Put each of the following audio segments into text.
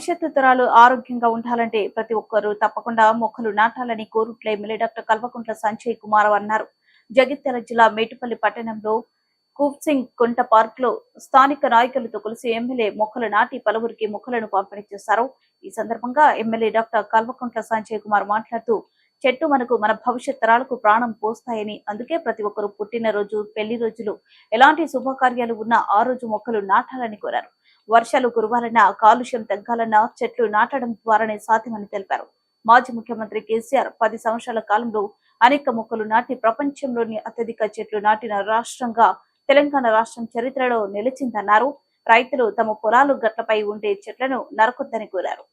భవిష్యత్తు తరాలు ఆరోగ్యంగా ఉండాలంటే ప్రతి ఒక్కరూ తప్పకుండా మొక్కలు నాటాలని కోరుట్ల ఎమ్మెల్యే డాక్టర్ కల్వకుంట్ల సంజయ్ కుమార్ అన్నారు. జగిత్యాల జిల్లా మేటుపల్లి పట్టణంలో కూప్సింగ్ కుంట పార్క్ లో స్థానిక నాయకులతో కలిసి ఎమ్మెల్యే మొక్కలు నాటి పలువురికి మొక్కలను పంపిణీ చేశారు. ఈ సందర్భంగా ఎమ్మెల్యే డాక్టర్ కల్వకుంట్ల సంజయ్ కుమార్ మాట్లాడుతూ చెట్టు మనకు మన భవిష్యత్ తరాలకు ప్రాణం పోస్తాయని, అందుకే ప్రతి ఒక్కరూ పుట్టినరోజు, పెళ్లి రోజులు, ఎలాంటి శుభకార్యాలు ఉన్నా ఆ రోజు మొక్కలు నాటాలని కోరారు. వర్షాలు కురవాలన్నా, కాలుష్యం తగ్గాలన్నా చెట్లు నాటడం ద్వారానే సాధ్యమని తెలిపారు. మాజీ ముఖ్యమంత్రి కేసీఆర్ 10 సంవత్సరాల కాలంలో అనేక మొక్కలు నాటి ప్రపంచంలోని అత్యధిక చెట్లు నాటిన రాష్ట్రంగా తెలంగాణ రాష్ట్రం చరిత్రలో నిలిచిందన్నారు. రైతులు తమ పొలాలు గట్లపై ఉండే చెట్లను నరకొద్దని కోరారు.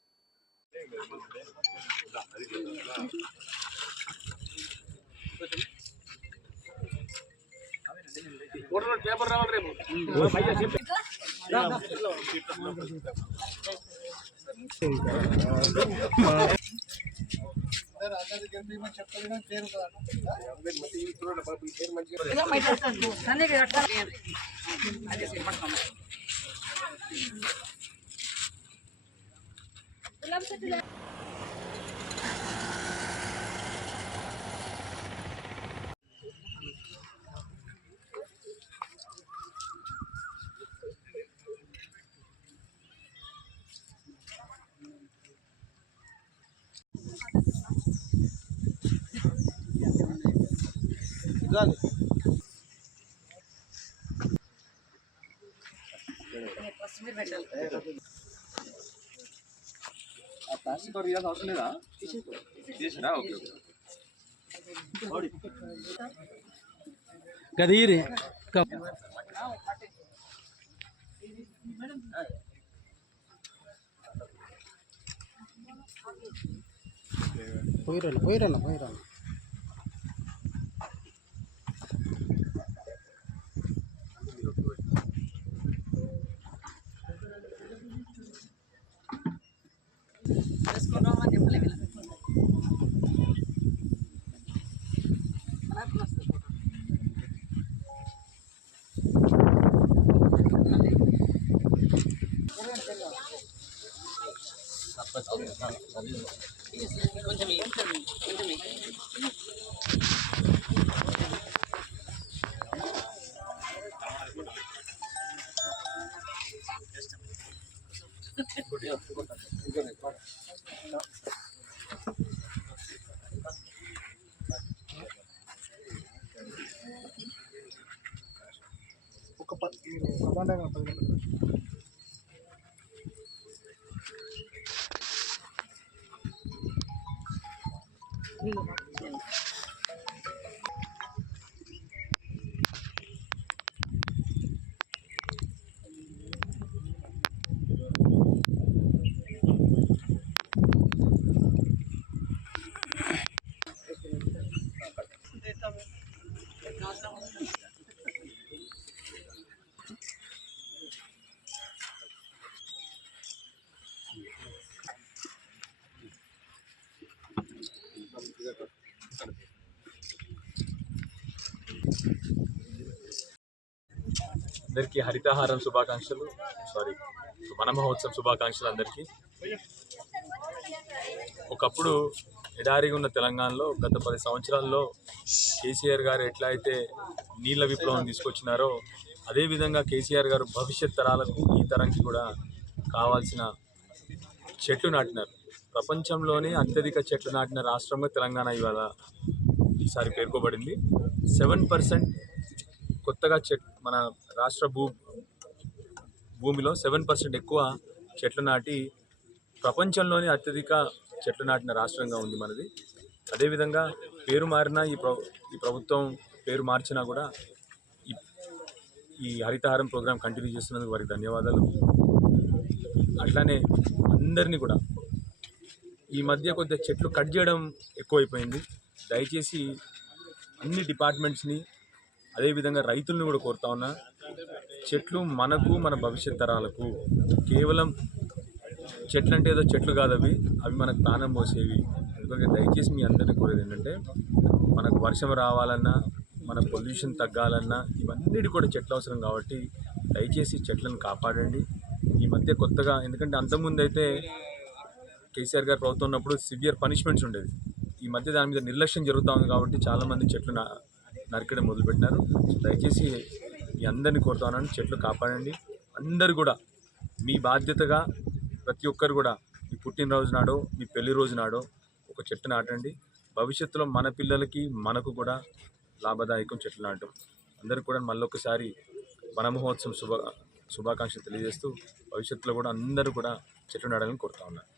ప్లాస్టిక్ అవసరం లేదా? తీసేసారా? ఓకే గదీరి పోయిరన్న అందరికీ హరితహారం శుభాకాంక్షలు, వన మహోత్సవం శుభాకాంక్షలు అందరికీ. ఒకప్పుడు ఎడారిగా ఉన్న తెలంగాణలో గత 10 సంవత్సరాల్లో కేసీఆర్ గారు ఎట్లా అయితే నీళ్ళ విప్లవం తీసుకొచ్చినారో అదేవిధంగా కేసీఆర్ గారు భవిష్యత్ తరాలకు ఈ తరంకి కూడా కావాల్సిన చెట్లు నాటినారు. ప్రపంచంలోనే అత్యధిక చెట్లు నాటిన రాష్ట్రంగా తెలంగాణ ఇవాళ ఈసారి పేర్కొబడింది. 7% కొత్తగా మన రాష్ట్ర భూమిలో 7% ఎక్కువ చెట్లు నాటి ప్రపంచంలోనే అత్యధిక చెట్లు నాటిన రాష్ట్రంగా ఉంది మనది. అదేవిధంగా పేరు మారిన ఈ ప్రభుత్వం పేరు మార్చినా కూడా ఈ హరితహారం ప్రోగ్రాం కంటిన్యూ చేస్తున్నందుకు వారికి ధన్యవాదాలు. అట్లానే అందరినీ కూడా ఈ మధ్య కొద్దిగా చెట్లు కట్ చేయడం ఎక్కువైపోయింది. దయచేసి అన్ని డిపార్ట్మెంట్స్ని అదేవిధంగా రైతులను కూడా కోరుతా ఉన్నా, చెట్లు మనకు మన భవిష్యత్ తరాలకు. కేవలం చెట్లు అంటే ఏదో చెట్లు కాదు, అవి మనకు ప్రాణం పోసేవి. ఎందుకంటే దయచేసి మీ అందరినీ కోరేది ఏంటంటే, మనకు వర్షం రావాలన్నా, మన పొల్యూషన్ తగ్గాలన్నా ఇవన్నిటి కూడా చెట్లు అవసరం. కాబట్టి దయచేసి చెట్లను కాపాడండి. ఈ మధ్య మధ్య కొత్తగా, ఎందుకంటే అంతకుముందు అయితే కేసీఆర్ గారు ప్రభుత్వం ఉన్నప్పుడు సివియర్ పనిష్మెంట్స్ ఉండేది. ఈ మధ్య దాని మీద నిర్లక్ష్యం జరుగుతూ ఉంది కాబట్టి చాలామంది చెట్లు నరకడం మొదలుపెట్టినారు. దయచేసి మీ అందరినీ కోరుతా ఉన్నాను, చెట్లు కాపాడండి. అందరు కూడా మీ బాధ్యతగా ప్రతి ఒక్కరు కూడా మీ పుట్టినరోజు నాడో మీ పెళ్లి రోజు నాడో ఒక చెట్టు నాటండి. భవిష్యత్తులో మన పిల్లలకి మనకు కూడా లాభదాయకం చెట్లు నాటడం. అందరికీ కూడా మళ్ళొకసారి వన మహోత్సవం శుభాకాంక్షలు తెలియజేస్తూ భవిష్యత్తులో కూడా అందరూ కూడా చెట్లు నాటాలని కోరుతా ఉన్నాను.